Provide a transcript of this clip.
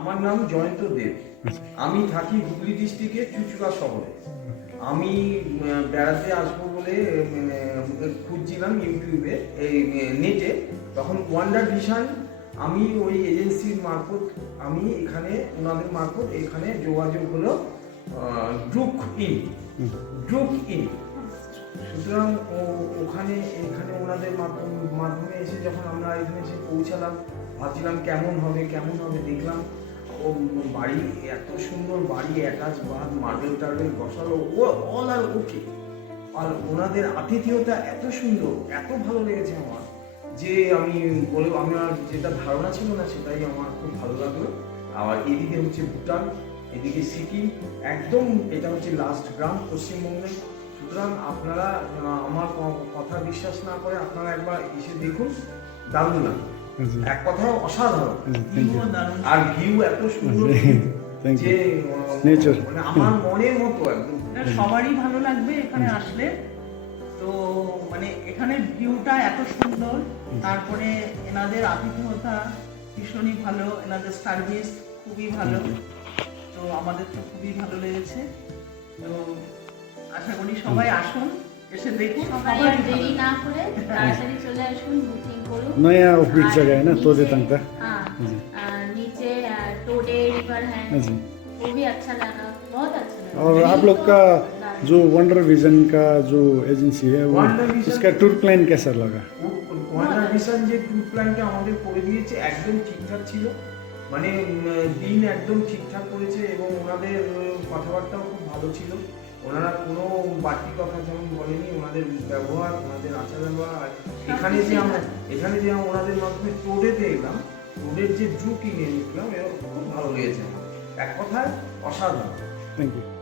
আমার নাম জয়ন্ত দেব। আমি থাকি হুগলি ডিস্ট্রিক্টের চুঁচুড়া শহরে। আমি বেড়াতে আসবো বলে খুঁজছিলাম ইউটিউবে, এই নেটে, তখন ওয়ান্ডার ভিশন, আমি ওই এজেন্সির মারফত আমি এখানে ওনাদের মারফত এখানে যোগাযোগ হলো ড্রুক ইন। সুতরাং ওখানে এখানে ওনাদের মাধ্যমে এসে যখন আমরা এখানে এসে পৌঁছালাম, ভাবছিলাম কেমন হবে দেখলাম ও বাড়ি, এত সুন্দর বাড়ি, অ্যাটাচ বাথ, মার্বেল টার্বেল বসালো, ও অল আর ওকে। আর ওনাদের আতিথেয়তা এত সুন্দর, এত ভালো লেগেছে আমার, যে আমি আমার যেটা ধারণা ছিল না সেটাই আমার খুব ভালো লাগলো। আর এদিকে হচ্ছে ভুটান, এদিকে সিকিম, একদম এটা হচ্ছে লাস্ট গ্রাম পশ্চিমবঙ্গের। সুতরাং আপনারা আমার কথা বিশ্বাস না করে আপনারা একবার এসে দেখুন, দারুণ লাগবে, এক কথা অসাধারণ। আর ভিউ এত সুন্দর যে মানে আমার মনের মতো একদম, সবারই ভালো লাগবে এখানে আসলে। তো মানে এখানে ভিউটা এত সুন্দর, তারপরে এনাদের আতিথেয়তা ভীষণই ভালো, এনাদের সার্ভিস খুবই ভালো। তো আমাদের তো খুবই ভালো লেগেছে। তো আশা করি সবাই আসুন, এসে দেখুন। সবাই দেরি না করে তাড়াতাড়ি চলে আসুন, বুকিং করুন। नया ऑफिस जगह है ना तोदे तंग हाँ, नीचे टोडे रिवर है, वो भी अच्छा लगा, बहुत अच्छा लगा। और आप लोग का जो वंडर विजन का जो एजेंसी है वो इसका टूर प्लान कैसा लगा? ওয়ান্ডার ভিশন যে ট্যুর প্ল্যানটা আমাদের করে দিয়েছে একদম ঠিকঠাক ছিল, মানে দিন একদম ঠিকঠাক করেছে, এবং ওনাদের কথাবার্তাও খুব ভালো ছিল। ওনারা কোনো বাড়তি কথা যেমন বলেনি, ওনাদের ব্যবহার, ওনাদের আচার ব্যবহার। এখানে যে ওনাদের মাধ্যমে টোডেতে এলাম, টোডের যে ড্রুক ইনে নিলাম, এরকম খুব ভালো লেগেছে আমার, এক কথায় অসাধারণ। Thank you.